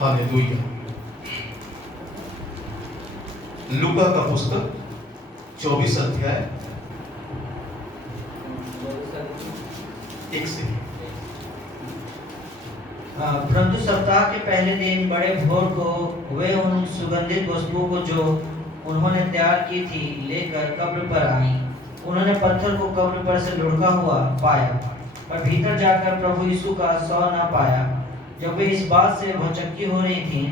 Hallelujah. लूका का पुस्तक 24 अध्याय 1 से। परंतु सप्ताह के पहले दिन बड़े भोर को वे उन सुगंधित वस्तुओं को जो उन्होंने तैयार की थी लेकर कब्र पर आईं। उन्होंने पत्थर को कब्र पर से लुढ़का हुआ पाया, पर भीतर जाकर प्रभु यीशु का सौ न पाया। जब वे इस बात से भौचक्की हो रही थी,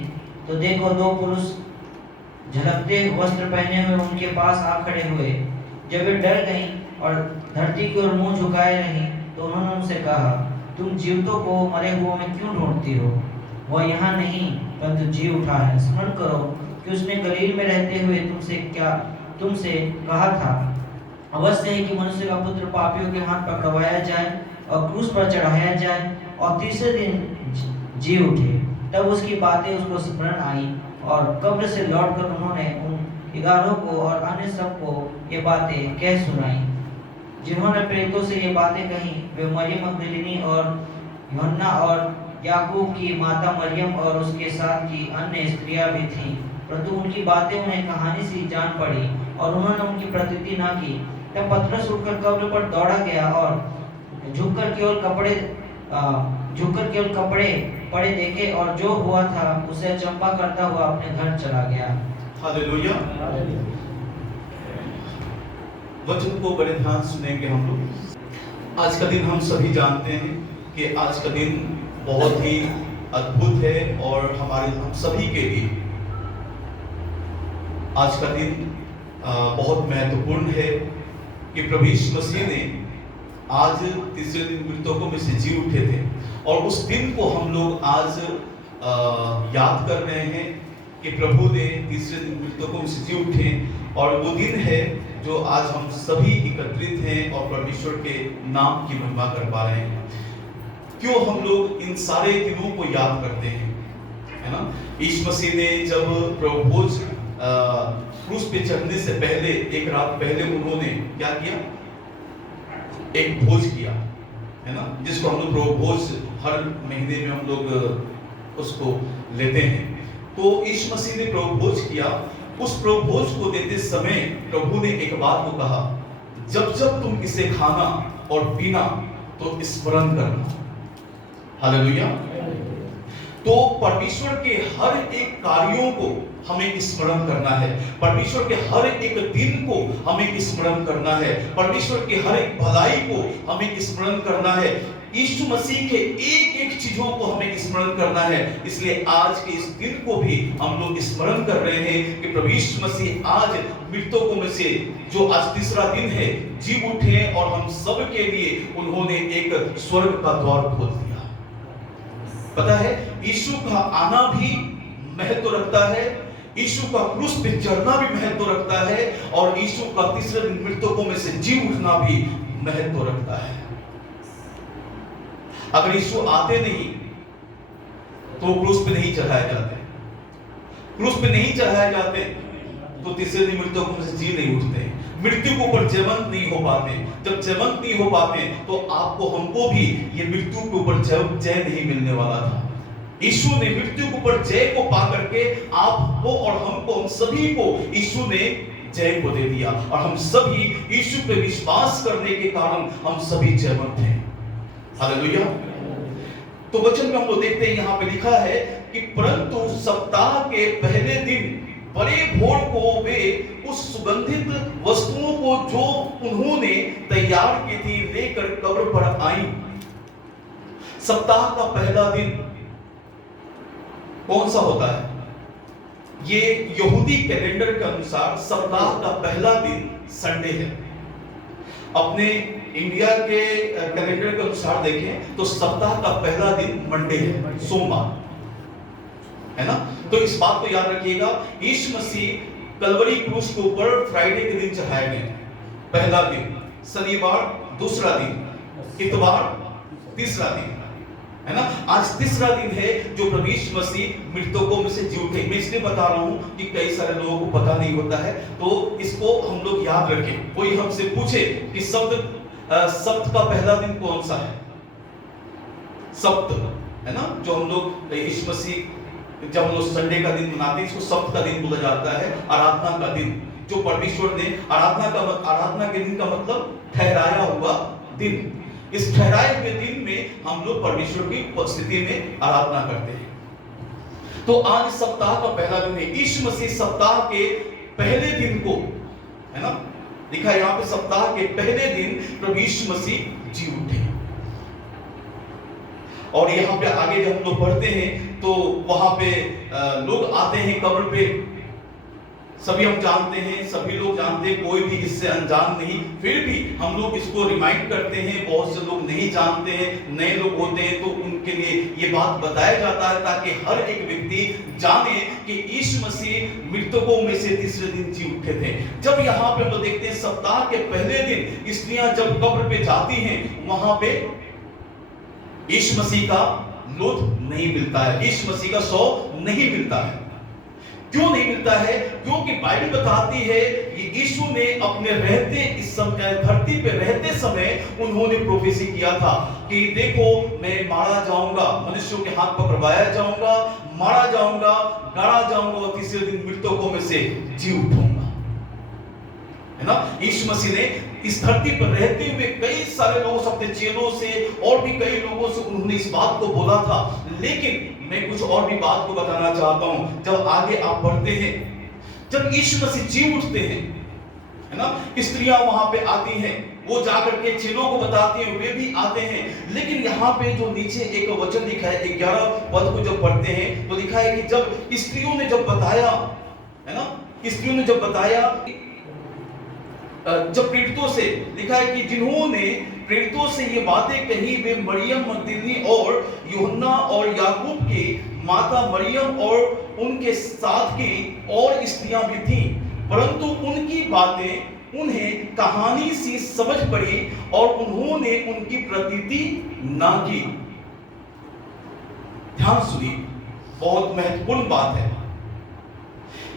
तो देखो दो पुरुष झलकते वस्त्र पहने हुए उनके पास आ खड़े हुए। जब वे डर गईं और धरती की ओर मुंह झुकाए रहीं, तो उन्होंने उनसे कहा, तुम जीवितों को मरे हुओं में क्यों ढूंढती हो? वह यहाँ नहीं, परंतु जी उठा है। स्मरण करो कि उसने गलील में रहते हुए तुमसे कहा था, अवश्य है कि मनुष्य का पुत्र पापियों के हाथ पकड़वाया जाए और क्रूस पर चढ़ाया जाए और तीसरे दिन जी उठे। तब उसकी बातें उसको स्मरण आई और कब्र से लौटकर उन्होंने उन 11 को और अन्य सबको ये बातें कह सुनाई। जिन्होंने प्रेरितों से ये बातें कही वे मरियम मगदलिनी और यूहन्ना और याकूब की माता मरियम और उसके साथ की अन्य स्त्रियां भी थीं। परंतु उनकी बातें उन्हें कहानी सी जान पड़ी और उन्होंने उनकी प्रतीति न की। तब पतरस उठकर कब्र पर दौड़ा गया और झुककर केवल कपड़े पड़े देखे और जो हुआ था उसे अचंभा करता हुआ अपने घर चला गया। हालेलुया। वचन को बड़े ध्यान सुनेंगे हम लोग। आज का दिन हम सभी जानते हैं कि आज का दिन बहुत ही अद्भुत है और हम सभी के लिए आज का दिन बहुत महत्वपूर्ण है कि प्रभु यीशु मसीह ने आज तीसरे दिन मृतकों में से जी उठे थे और उस दिन को हम लोग आज याद कर रहे हैं कि प्रभु ने तीसरे दिन मृतकों में से जी उठे। और वो दिन है जो आज हम सभी एकत्रित हैं और परमेश्वर के नाम की महिमा कर पा रहे हैं। क्यों हम लोग इन सारे दिनों को याद करते हैं, है ना? यीशु मसीह ने जब प्रभु भोज क्रूस पे चढ़ने से पहले एक रात पहले उन्होंने क्या किया? एक भोज किया, है ना, जिसको हम लोग प्रभु भोज हर महीने में हम लोग उसको लेते हैं। तो यीशु मसीह ने प्रभु भोज किया। उस प्रभु भोज को देते समय प्रभु ने एक बात को कहा, जब जब तुम इसे खाना और पीना तो स्मरण करना। हालेलुया। तो परमेश्वर के हर एक कार्यों को हमें स्मरण करना है, परमेश्वर के हर एक दिन को हमें स्मरण करना है, परमेश्वर के हर एक भलाई को हमें स्मरण करना है, यीशु मसीह के एक एक चीजों को हमें स्मरण करना है। इसलिए आज के इस दिन को भी हम लोग स्मरण कर रहे हैं कि प्रभु यीशु मसीह आज मृतकों में से जो आज तीसरा दिन है जी उठे और हम सब के लिए उन्होंने एक स्वर्ग का द्वार खोल दिया। पता है, यीशु का आना भी महत्व रखता है, यीशु का क्रूस पे चढ़ना भी महत्व रखता है और यीशु का तीसरे दिन मृतकों में से जी उठना भी महत्व रखता है। अगर यीशु आते नहीं तो क्रूस पे नहीं चढ़ाए जाते, क्रूस पे नहीं चढ़ाए जाते तो तीसरे दिन मृतकों में से जी नहीं उठते, मृत्यु के ऊपर जयवंत नहीं हो पाते। जब जयवंत नहीं हो पाते तो आपको हमको भी ये मृत्यु के ऊपर जय नहीं मिलने वाला था। यीशु ने मृत्यु के ऊपर जय को पा करके आपको और हमको, हम सभी को यीशु ने जय को दे दिया और हम सभी यीशु पे विश्वास करने के कारण हम सभी जयवंत हैं। हालेलुया। तो वचन में हम लोग देखते हैं, यहाँ पे लिखा है कि परंतु सप्ताह के पहले दिन बड़े भोर को वे उस सुगंधित वस्तुओं को जो उन्होंने तैयार की थी लेकर कब्र पर आई। सप्ताह का पहला दिन कौन सा होता है? ये यहूदी कैलेंडर के अनुसार सप्ताह का पहला दिन संडे है। अपने इंडिया के कैलेंडर के अनुसार देखें तो सप्ताह का पहला दिन मंडे है, सोमवार, है ना? तो इस बात को याद रखिएगा, यीशु मसीह कलवरी क्रूस के ऊपर फ्राइडे के दिन चढ़ाए गए। पहला दिन, शनिवार दूसरा दिन, इतवार तीसरा दिन, है ना? आज तीसरा दिन है जो प्रभु यीशु मसीह मृतकों में से जी उठे। मैं इसलिए बता रहा हूं कि कई सारे लोगों को पता नहीं होता है, तो इसको हम लोग याद रखें। कोई हमसे पूछे कि सप्त का पहला दिन कौन सा है? सप्त, है ना, जो हम लोग यीशु मसीह जब हम लोग संडे का दिन मनाते हैं, इसको सब्त का दिन बोला जाता है, आराधना का दिन, जो परमेश्वर ने आराधना के दिन का मतलब ठहराया हुआ दिन। इस ठहराए हुए दिन में हम लोग परमेश्वर की उपस्थिति में आराधना करते हैं। तो आज सप्ताह का पहला दिन है। यीशु मसीह सप्ताह के पहले दिन को, है ना, लिखा है यहाँ पे, सप्ताह के पहले दिन प्रभु यीशु मसीह जी उठे। और यहाँ पे आगे जब हम लोग पढ़ते हैं तो वहां पे लोग आते हैं कब्र पे। सभी हम जानते हैं, सभी लोग जानते हैं, कोई भी इससे अनजान नहीं। फिर भी हम लोग इसको रिमाइंड करते हैं। बहुत से लोग नहीं जानते हैं, नए लोग होते हैं, तो उनके लिए ये बात बताया जाता है ताकि हर एक व्यक्ति जाने कि यीशु मसीह मृतकों में से तीसरे दिन जी उठे थे। जब यहाँ पे हम लोग देखते हैं सप्ताह के पहले दिन स्त्रियां जब कब्र पे जाती हैं, वहां पे यीशु मसीह का लोथ नहीं मिलता है, यीशु मसीह का शव नहीं मिलता है। क्यों नहीं मिलता है? क्योंकि बाइबल बताती है कि यीशु ने अपने रहते इस समय धरती पे रहते समय उन्होंने प्रोफेसी किया था कि देखो मैं मारा जाऊंगा, मनुष्यों के हाथ पकड़वाया जाऊंगा, मारा जाऊंगा, गाड़ा जाऊंगा और तीसरे दिन मृतकों में से जी उठूंगा, है ना। यीशु मसीह ने इस धरती पर रहते हुए कई सारे लोगों से, अपने चेलों से और भी कई लोगों से उन्होंने इस बात को बोला था। लेकिन मैं कुछ और भी बात को बताना चाहता हूं। जब आगे आप पढ़ते हैं, जब यीशु मसीह जी उठते हैं, है ना, स्त्रियां वहां पे आती हैं, वो जाकर के चेलों को बताती हैं, वे भी आते हैं। लेकिन यहाँ पे जो नीचे एक वचन लिखा है, 11 पद को जब पढ़ते हैं तो लिखा है कि जब स्त्रियों ने जब बताया, है ना, स्त्रियों ने जब बताया, जब प्रेरितों से, लिखा है कि जिन्होंने प्रेरितों से ये बातें कही वे मरियम मगदलीनी और यूहन्ना और याकूब की माता मरियम और उनके साथ की और स्त्रियां भी थीं, परंतु उनकी बातें उन्हें कहानी सी समझ पड़ी और उन्होंने उनकी प्रतीति ना की। ध्यान सुनिए, बहुत महत्वपूर्ण बात है।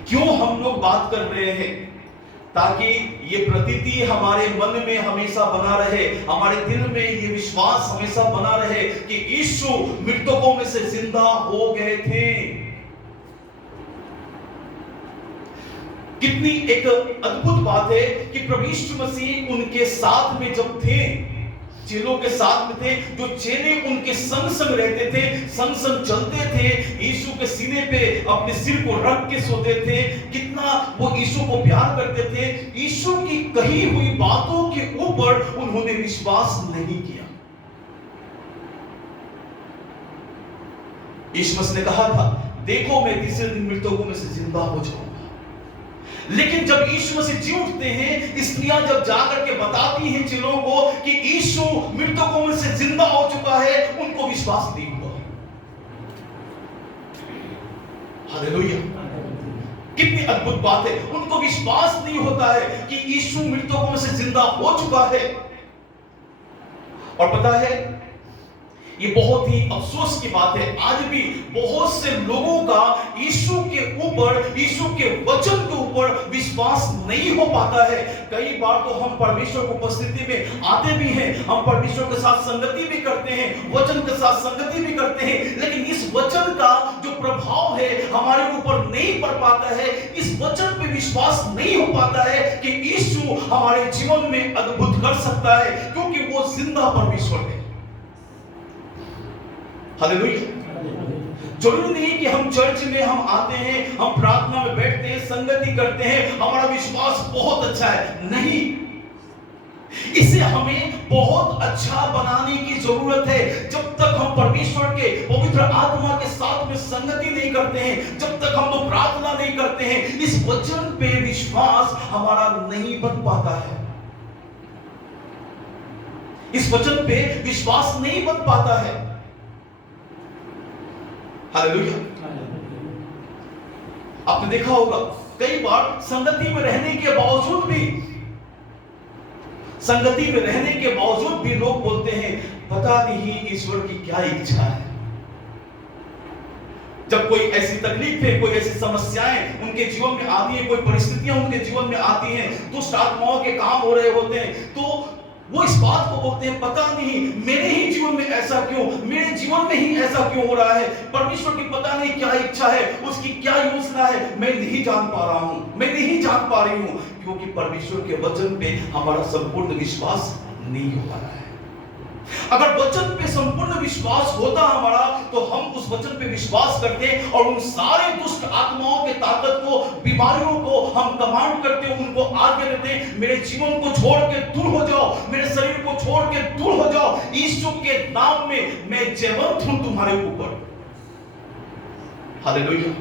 क्यों हम लोग बात कर रहे हैं? ताकि ये प्रतीति हमारे मन में हमेशा बना रहे, हमारे दिल में ये विश्वास हमेशा बना रहे कि यीशु मृतकों में से जिंदा हो गए थे। कितनी एक अद्भुत बात है कि प्रभु यीशु मसीह उनके साथ में जब थे, चेलों के साथ में थे, जो चेले उनके संग संग रहते थे, संग संग चलते थे, यीशु के सीने पे अपने सिर को रख के सोते थे, कितना वो यीशु को प्यार करते थे। यीशु की कही हुई बातों के ऊपर उन्होंने विश्वास नहीं किया। यीशु मसीह ने कहा था, देखो मैं तीसरे दिन मृतकों में से जिंदा हो जाऊंगा। लेकिन जब यीशु मसीह जी उठते हैं, स्त्रियां जब जाकर के बताती हैं चेलों को कि यीशु मृतकों में से जिंदा हो चुका है, उनको विश्वास नहीं हुआ। हालेलुया, कितनी अद्भुत बात है। उनको विश्वास नहीं होता है कि यीशु मृतकों में से जिंदा हो चुका है। और पता है, ये बहुत ही अफसोस की बात है, आज भी बहुत से लोगों का यीशु के ऊपर, यीशु के वचन के ऊपर विश्वास नहीं हो पाता है। कई बार तो हम परमेश्वर की उपस्थिति में आते भी हैं, हम परमेश्वर के साथ संगति भी करते हैं, वचन के साथ संगति भी करते हैं, लेकिन इस वचन का जो प्रभाव है हमारे ऊपर नहीं पड़ पाता है। इस वचन पे विश्वास नहीं हो पाता है कि यीशु हमारे जीवन में अद्भुत कर सकता है, क्योंकि वो जिंदा परमेश्वर है। हालेलुया। जरूरी नहीं कि हम चर्च में हम आते हैं, हम प्रार्थना में बैठते हैं, संगति करते हैं, हमारा विश्वास बहुत अच्छा है। नहीं, इसे हमें बहुत अच्छा बनाने की जरूरत है। जब तक हम परमेश्वर के पवित्र आत्मा के साथ में संगति नहीं करते हैं, जब तक हम लोग प्रार्थना नहीं करते हैं, इस वचन पे विश्वास हमारा नहीं बन पाता है। इस वचन पे विश्वास नहीं बन पाता है। हालेलुया। आपने देखा होगा कई बार संगति में रहने के बावजूद भी लोग बोलते हैं, पता नहीं ईश्वर की क्या इच्छा है। जब कोई ऐसी तकलीफ है, कोई ऐसी समस्याएं उनके जीवन में आती है, कोई परिस्थितियां उनके जीवन में आती हैं, दुष्ट आत्माओं के काम हो रहे होते हैं, तो वो इस बात को बोलते हैं, पता नहीं मेरे ही जीवन में ऐसा क्यों, मेरे जीवन में ही ऐसा क्यों हो रहा है। परमेश्वर की पता नहीं क्या इच्छा है, उसकी क्या योजना है, मैं नहीं जान पा रहा हूं, मैं नहीं जान पा रही हूं, क्योंकि परमेश्वर के वचन पे हमारा संपूर्ण विश्वास नहीं हो पा रहा है। अगर वचन पे संपूर्ण विश्वास होता हमारा, तो हम उस वचन पे विश्वास करते और उन सारे दुष्ट आत्माओं के ताकत को, बीमारियों को हम कमांड करते, उनको आज्ञा देते, मेरे जीवन को छोड़ के दूर हो जाओ, मेरे शरीर को छोड़ के दूर हो जाओ, यीशु के नाम में मैं जयवंत हूं तुम्हारे ऊपर। हालेलुया।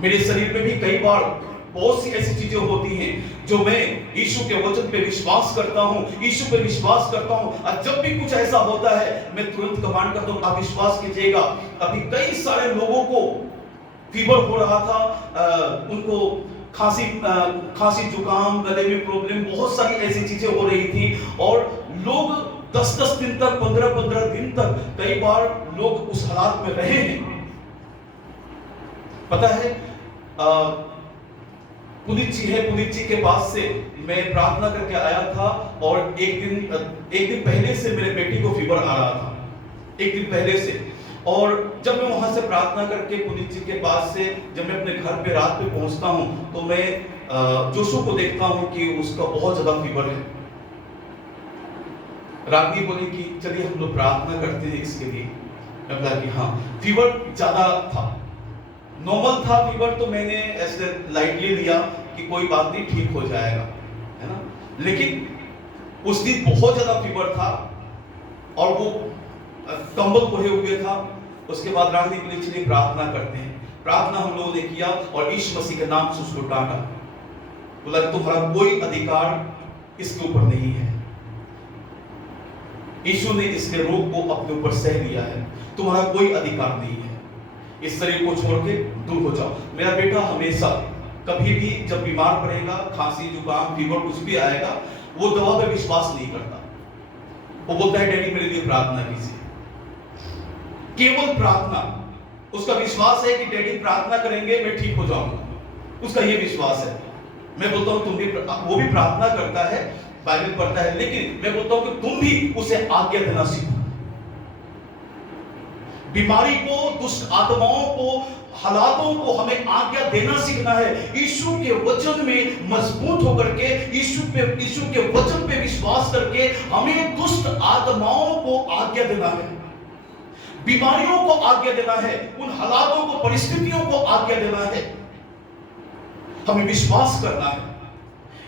मेरे शरीर में भी कई बार बहुत सी ऐसी चीजें होती हैं जो मैं यीशु के वचन पे विश्वास करता हूं, यीशु पे विश्वास करता हूं, और जब भी कुछ ऐसा होता है मैं तुरंत कमांड करता हूं, आप विश्वास कीजिएगा। अभी कई सारे लोगों को फीवर हो रहा था, उनको खांसी जुकाम, गले में प्रॉब्लम, बहुत सारी ऐसी चीजें हो रही थी, और लोग 10-10 दिन तक, 15-15 दिन तक कई बार लोग उस हालात में रहे हैं। पता है, पुनीत जी के पास से मैं प्रार्थना करके आया था, और एक दिन पहले से मेरे बेटी को फीवर आ रहा था, एक दिन पहले से। और जब मैं वहां से प्रार्थना करके पुनीत जी के पास से जब मैं अपने घर पे रात में पहुंचता हूं, तो मैं जोशु को देखता हूं कि उसका बहुत ज्यादा फीवर है। रागी बोली कि चलिए हम लोग प्रार्थना करते हैं इसके लिए। मैं बोला कि हाँ, फीवर ज्यादा था, नॉर्मल था फीवर, तो मैंने ऐसे लाइटली लिया कि कोई बात नहीं, ठीक हो जाएगा, है ना। लेकिन उस दिन बहुत ज्यादा फीवर था और वो कंबल ओढ़े हुए था। उसके बाद रानी बोली चलिए प्रार्थना करते हैं। प्रार्थना हम लोगों ने किया और यीशु मसीह के नाम से उसको डांटा, बोला तुम्हारा कोई अधिकार इसके ऊपर नहीं है, यीशु ने इसके रोग को अपने ऊपर सह लिया है, तुम्हारा कोई अधिकार नहीं है, इस शरीर को छोड़ के दूर हो जाओ। मेरा बेटा हमेशा कभी भी जब बीमार पड़ेगा, खांसी जुकाम फीवर कुछ भी आएगा, वो दवा पे विश्वास नहीं करता। वो बोलता है डैडी मेरे लिए प्रार्थना कीजिए, केवल प्रार्थना। उसका विश्वास है कि डैडी प्रार्थना करेंगे मैं ठीक हो जाऊंगा, उसका ये विश्वास है। मैं बोलता हूं तुम भी, वो भी प्रार्थना करता है, बाइबल पढ़ता है, लेकिन मैं बोलता हूं कि तुम भी उसे आज्ञा देना सीखो। बीमारी को, दुष्ट आत्माओं को, हालातों को हमें आज्ञा देना सीखना है। यीशु के वचन में मजबूत होकर के, यीशु के वचन पे विश्वास करके हमें दुष्ट आत्माओं को आज्ञा देना है, बीमारियों को आज्ञा देना है, उन हालातों को, परिस्थितियों को आज्ञा देना है। हमें विश्वास करना है।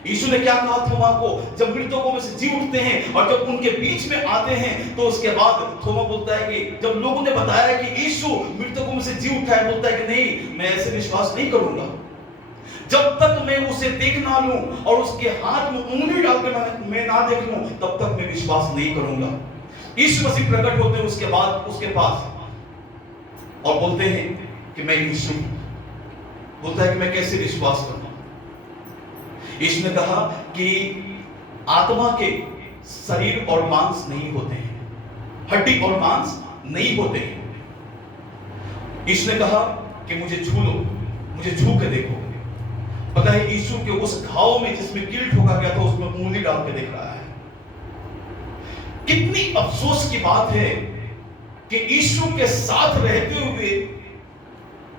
यीशु ने क्या कहा थोमा को, जब मृतकों में से जी उठते हैं और जब उनके बीच में आते हैं, तो उसके बाद थोमा बोलता है कि जब लोगों ने बताया कि यीशु मृतकों में से जी उठा है, बोलता है कि नहीं, मैं ऐसे विश्वास नहीं करूंगा जब तक मैं उसे देख ना लूं और उसके हाथ में उंगली डालकर मैं ना देख लूं, तब तक मैं विश्वास नहीं करूंगा। यीशु मसीह प्रकट होते हैं उसके बाद उसके पास और बोलते हैं कि मैं यीशु, बोलता है कि मैं कैसे विश्वास करूं। यीशु ने कहा कि आत्मा के शरीर और मांस नहीं होते हैं, हड्डी और मांस नहीं होते हैं। यीशु ने कहा कि मुझे छू लो, मुझे छू के देखो। पता है यीशु के उस घाव में जिसमें कील ठोका गया था, उसमें उंगली डाल के देख रहा है। कितनी अफसोस की बात है कि यीशु के साथ रहते हुए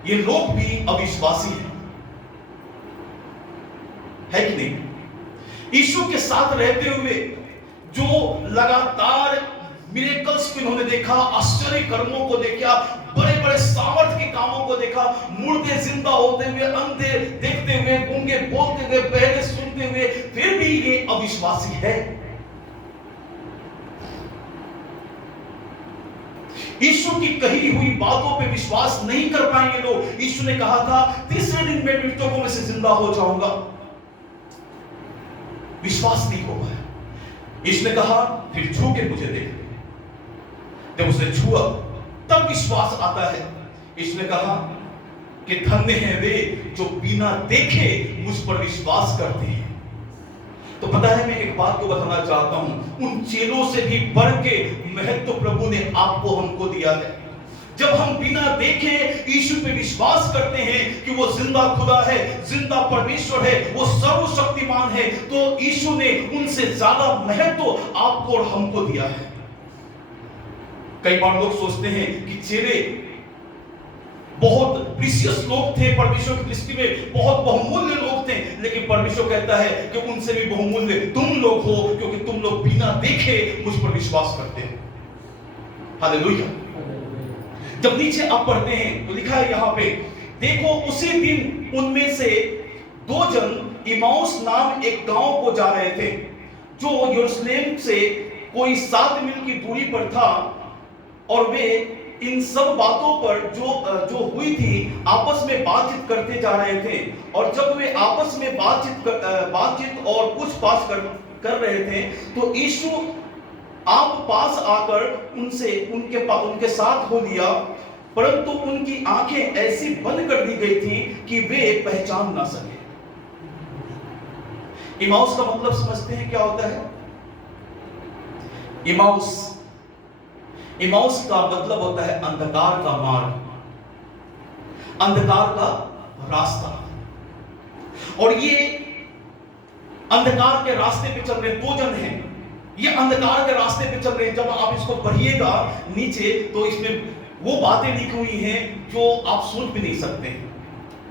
ये लोग भी अविश्वासी हैं, है कि नहीं। यीशु के साथ रहते हुए जो लगातार मिरेकल्स को इन्होंने देखा, आश्चर्य कर्मों को देखा, बड़े बड़े सामर्थ्य के कामों को देखा, मुर्दे जिंदा होते हुए, अंधे देखते हुए, गूंगे बोलते हुए, बहरे सुनते हुए, फिर भी ये अविश्वासी है। यीशु की कही हुई बातों पे विश्वास नहीं कर पाएंगे लोग। यीशु ने कहा था तीसरे दिन मैं मृतकों में से जिंदा हो जाऊंगा, विश्वास नहीं हो पाया। यीशु ने कहा फिर छू के मुझे देख। जब उसने छुआ तब विश्वास आता है। यीशु ने कहा कि धन्य हैं वे जो बिना देखे मुझ पर विश्वास करते हैं। तो पता है, मैं एक बात को बताना चाहता हूं, उन चेलों से भी बढ़ के महत्व प्रभु ने आपको हमको दिया है। जब हम बिना देखे यीशु पे विश्वास करते हैं कि वो जिंदा खुदा है, जिंदा परमेश्वर है, वो सर्वशक्तिमान है, तो यीशु ने उनसे ज्यादा महत्व आपको और हमको दिया है। कई बार लोग सोचते हैं कि चेले बहुत प्रीशियस लोग थे, परमेश्वर की दृष्टि में बहुत बहुमूल्य लोग थे, लेकिन परमेश्वर कहता है कि उनसे भी बहुमूल्य तुम लोग हो, क्योंकि तुम लोग बिना देखे मुझ पर विश्वास करते हो। हालेलुया। जब नीचे आप पढ़ते हैं तो लिखा है यहाँ पे, देखो उसी दिन उनमें से 2 जन इमाउस नाम एक गांव को जा रहे थे, जो यरूशलेम से कोई 7 मील की दूरी पर था, और वे इन सब बातों पर जो हुई थी आपस में बातचीत करते जा रहे थे। और जब वे आपस में बातचीत और पूछताछ कर रहे थे, तो यीशु आप पास आकर उनके साथ हो लिया, परंतु उनकी आंखें ऐसी बंद कर दी गई थी कि वे पहचान ना सके। इमाउस का मतलब समझते हैं क्या होता है? इमाउस का मतलब होता है अंधकार का मार्ग, अंधकार का रास्ता। और ये अंधकार के रास्ते पे चल रहे 2 जन हैं, ये अंधकार के रास्ते पे चल रहे हैं। जब आप इसको पढ़िएगा नीचे तो इसमें वो बातें लिखी हुई हैं जो आप सोच भी नहीं सकते।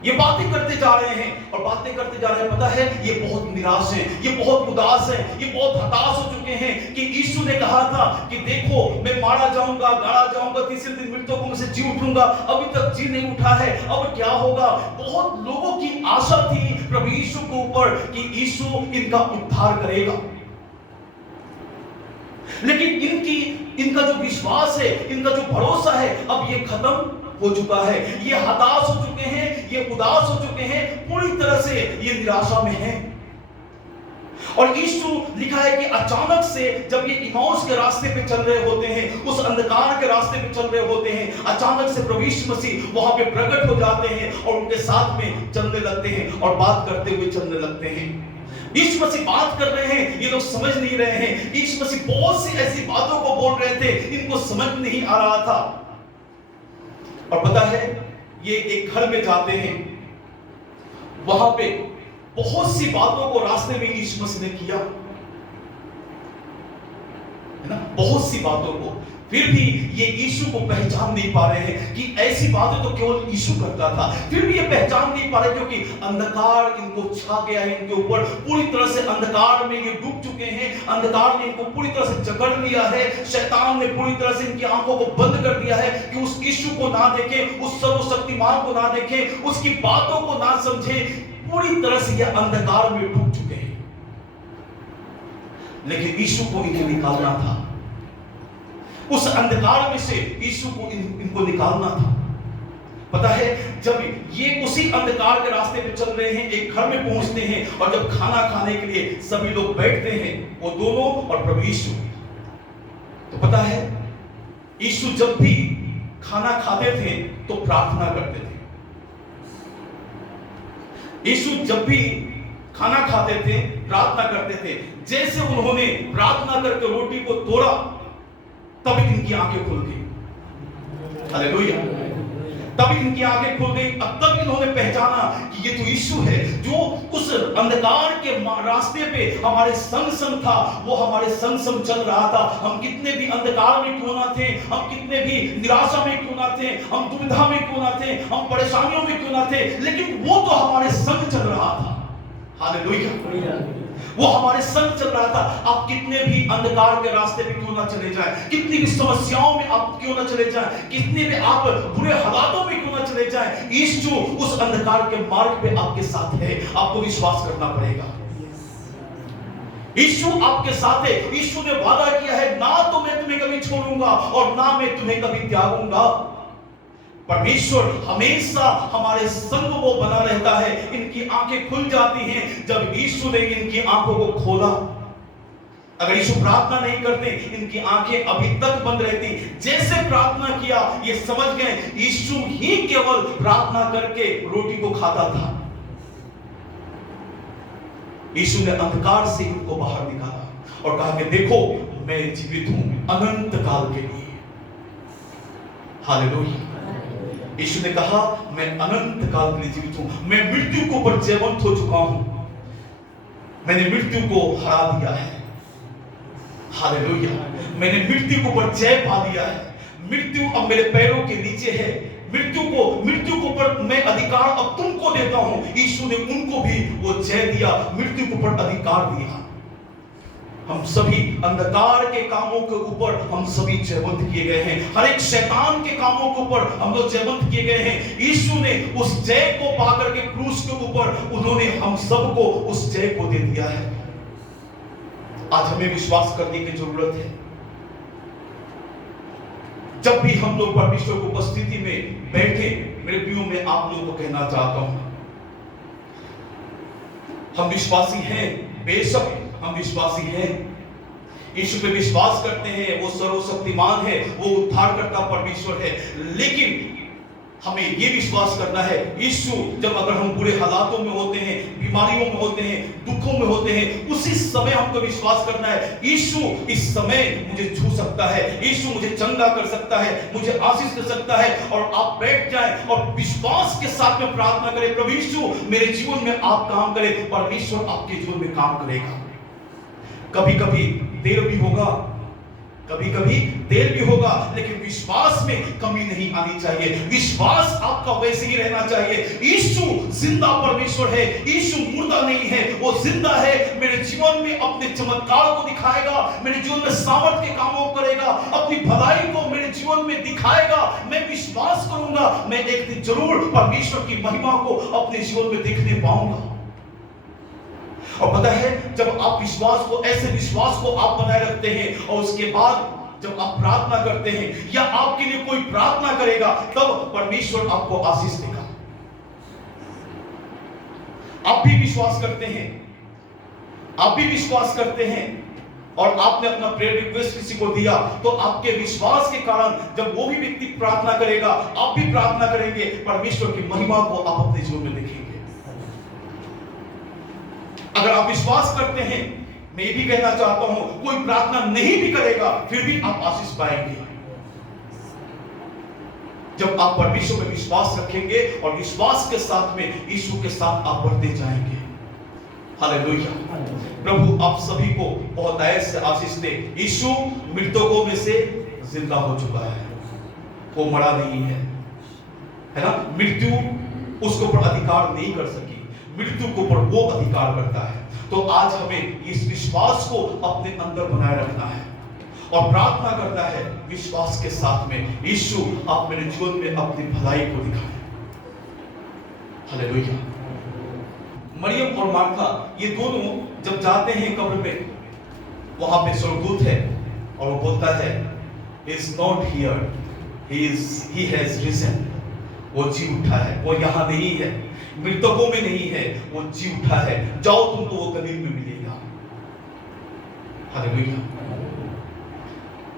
ये बातें करते जा रहे हैं और बातें करते जा रहे हैं, पता है ये बहुत निराश हैं, ये बहुत उदास हैं, ये बहुत हताश हो चुके हैं कि यीशु ने कहा था कि देखो मैं मारा जाऊंगा, गाड़ा जाऊंगा, तीसरे दिन मृतकों में से जी उठूंगा, अभी तक जी नहीं उठा है, अब क्या होगा। बहुत लोगों की आशा थी प्रभु यीशु के ऊपर कि यीशु इनका उद्धार करेगा, लेकिन इनका जो विश्वास है, इनका जो भरोसा है, अब ये खत्म हो चुका है। ये हताश हो चुके हैं, ये उदास हो चुके हैं, पूरी तरह से ये निराशा में हैं। और यीशु लिखा है कि अचानक से जब ये इमाउस के रास्ते पे चल रहे होते हैं, उस अंधकार के रास्ते पे चल रहे होते हैं, अचानक से प्रभु यीशु मसीह वहां पे प्रकट हो जाते हैं और उनके साथ में चलने लगते हैं और बात करते हुए चलने लगते हैं। यीशु मसीह बात कर रहे हैं, ये लोग समझ नहीं रहे हैं। यीशु मसीह बहुत सी ऐसी बातों को बोल रहे थे, इनको समझ नहीं आ रहा था। और पता है ये एक घर में जाते हैं, वहां पे बहुत सी बातों को रास्ते में यीशु मसीह ने किया, है ना, बहुत सी बातों को। फिर भी ये यीशु को पहचान नहीं पा रहे हैं कि ऐसी बातें तो केवल यीशु करता था। फिर भी ये पहचान नहीं पा रहे क्योंकि अंधकार इनको छा गया है, इनके ऊपर पूरी तरह से अंधकार में ये डूब चुके हैं। अंधकार ने इनको पूरी तरह से जकड़ लिया है। शैतान ने पूरी तरह से इनकी आंखों को बंद कर दिया है कि उस यीशु को ना देखें, उस सर्वशक्तिमान को ना देखें, उसकी बातों को ना समझें। पूरी तरह से ये अंधकार में डूब चुके हैं, लेकिन यीशु को इन्हें निकालना था। उस अंधकार में से यीशु को इनको निकालना था। पता है जब ये उसी अंधकार के रास्ते पे चल रहे हैं, एक घर में पहुंचते हैं और जब खाना खाने के लिए सभी लोग बैठते हैं, वो दोनों और प्रभु यीशु, तो पता है यीशु जब भी खाना खाते थे तो प्रार्थना करते थे। यीशु जब भी खाना खाते थे प्रार्थना करते थे। जैसे उन्होंने प्रार्थना करके रोटी को तोड़ा तब इनकी आंखें खुल गई। हालेलुया। तब इनकी आंखें खुल गई। अब तक इन्होंने पहचाना कि ये तो यीशु है जो उस अंधकार के रास्ते पे हमारे संग संग था, वो हमारे संग संग चल रहा था। हम कितने भी अंधकार में क्यों ना थे, हम कितने भी निराशा में क्यों ना थे, हम दुविधा में क्यों ना थे, हम परेशानियों में क्यों ना थे, लेकिन वो तो हमारे संग चल रहा था। हालेलुया। वो हमारे संग चल रहा था। आप कितने भी अंधकार के रास्ते पे क्यों ना चले जाएं, कितनी भी समस्याओं में आप क्यों ना चले जाएं, कितने भी आप बुरे हालातों में क्यों ना चले जाएं, यीशु उस अंधकार के मार्ग पे आपके साथ है। आपको विश्वास करना पड़ेगा। यीशु आपके साथ है। यीशु ने वादा किया है, ना तो मैं तुम्हें कभी छोड़ूंगा और ना मैं तुम्हें कभी त्यागूंगा। परमेश्वर हमेशा हमारे संग वो बना रहता है। इनकी आंखें खुल जाती हैं जब यीशु ने इनकी आंखों को खोला। अगर यीशु प्रार्थना नहीं करते, इनकी आंखें अभी तक बंद रहती। जैसे प्रार्थना किया, ये समझ गए यीशु ही केवल प्रार्थना करके रोटी को खाता था। यीशु ने अंधकार से इनको बाहर निकाला और कहा कि देखो मैं जीवित हूं अनंत काल के लिए। हालेलुया। यीशु ने कहा मैं अनंत काल के लिए जीवित हूं, मैं मृत्यु के ऊपर जयवंत हो चुका हूं, मैंने मृत्यु को हरा दिया है। हालेलुया। मैंने मृत्यु के ऊपर जय पा लिया है, मृत्यु अब मेरे पैरों के नीचे है। मृत्यु के ऊपर मैं अधिकार अब तुमको देता हूं। यीशु ने उनको भी वो जय दिया, मृत्यु के ऊपर अधिकार दिया। हम सभी अंधकार के कामों के ऊपर हम सभी जयवंत किए गए हैं, हर एक शैतान के कामों के ऊपर हम लोग जयवंत किए गए हैं। यीशु ने उस जय को पाकर के क्रूस के ऊपर उन्होंने हम सबको उस जय को दे दिया है। आज हमें विश्वास करने की जरूरत है। जब भी हम लोग परमेश्वर की उपस्थिति में बैठे, मेरे प्रियो में आप लोगों को कहना चाहता हूं, हम विश्वासी हैं, बेशक हम विश्वासी हैं, यीशु पे विश्वास करते हैं, वो सर्वशक्तिमान है, वो उद्धारकर्ता परमेश्वर है। लेकिन हमें ये विश्वास करना है, यीशु जब अगर हम बुरे हालातों में होते हैं, बीमारियों में होते हैं, दुखों में होते हैं, उसी समय हमको विश्वास करना है यीशु इस समय मुझे छू सकता है, यीशु मुझे चंगा कर सकता है, मुझे आशीष दे सकता है। और आप बैठ जाएं और विश्वास के साथ में प्रार्थना करें, प्रभु यीशु मेरे जीवन में आप काम करें, परमेश्वर आपके जीवन में काम करेगा। कभी कभी देर भी होगा, कभी कभी देर भी होगा, लेकिन विश्वास में कमी नहीं आनी चाहिए। विश्वास आपका वैसे ही रहना चाहिए। यीशु जिंदा परमेश्वर है, यीशु मुर्दा नहीं है, वो जिंदा है। मेरे जीवन में अपने चमत्कार को दिखाएगा, मेरे जीवन में सामर्थ्य के कामों को करेगा, अपनी भलाई को मेरे जीवन में दिखाएगा। मैं विश्वास करूंगा, मैं एक दिन जरूर परमेश्वर की महिमा को अपने जीवन में देखने पाऊंगा। और पता है, जब आप विश्वास को, ऐसे विश्वास को आप बनाए रखते हैं और उसके बाद जब आप प्रार्थना करते हैं या आपके लिए कोई प्रार्थना करेगा, तब परमेश्वर आपको आशीष देगा। आप भी विश्वास करते हैं, आप भी विश्वास करते हैं और आपने अपना प्रेयर रिक्वेस्ट किसी को दिया, तो आपके विश्वास के कारण जब वो भी व्यक्ति प्रार्थना करेगा, आप भी प्रार्थना करेंगे, परमेश्वर की महिमा को आप अपने जीवन में देखेंगे। अगर आप विश्वास करते हैं, मैं ये भी कहना चाहता हूं, कोई प्रार्थना नहीं भी करेगा फिर भी आप आशीष पाएंगे। जब आप परमेश्वर में विश्वास रखेंगे और विश्वास के साथ में यीशु के साथ आप बढ़ते जाएंगे। हालेलुया। प्रभु आप सभी को बहुत ऐसे आशीष दे। यीशु मृतकों में से जिंदा हो चुका है, वो मरा नहीं है ना। मृत्यु उसके ऊपर अधिकार नहीं कर सकी, मृत्यु के ऊपर वो अधिकार करता है। तो आज हमें इस विश्वास को अपने अंदर बनाए रखना है और प्रार्थना करना है विश्वास के साथ में, यीशु आप मेरे जीवन में अपनी भलाई को दिखाएं। हालेलुया। मरियम और मार्था ये दोनों जब जाते हैं कब्र में, वहां पे स्वर्गदूत है और वो बोलता है, is not here, he has risen. वो जी उठा है, वो यहां नहीं है, मृतकों में नहीं है, वो जी उठा है, जाओ तुमको वो गलील में मिलेगा। हालेलुया।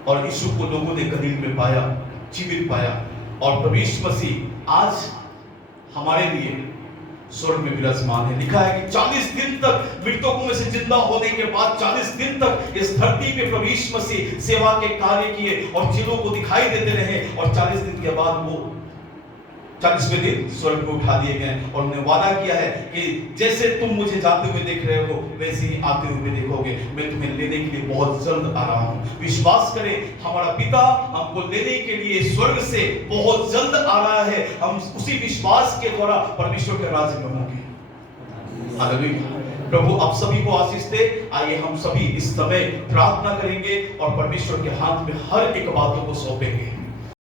और यीशु को लोगों ने गलील में पाया, जीवित पाया। और प्रभु यीशु मसीह आज हमारे लिए स्वर्ग में विराजमान है। लिखा है कि 40 दिन तक मृतकों में से जिंदा होने के बाद 40 दिन तक इस धरती पे प्रभु यीशु मसीह सेवा के कार्य किए और चेलों को दिखाई देते रहे। और 40 दिन के बाद वो 40वें दिन स्वर्ग में उठा दिए गए और उन्होंने वादा किया है कि जैसे तुम मुझे जाते हुए देख रहे हो, वैसे ही आते हुए देखोगे। मैं तुम्हें लेने के लिए बहुत जल्द आ रहा हूं। विश्वास करें, हमारा पिता हमको लेने के लिए स्वर्ग से बहुत जल्द आ रहा है। हम उसी विश्वास के द्वारा परमेश्वर के राज्य में होंगे। हालेलुया। प्रभु आप सभी को आशीष दे। आइए हम सभी इस समय प्रार्थना करेंगे और परमेश्वर के हाथ में हर एक बातों को सौंपेंगे।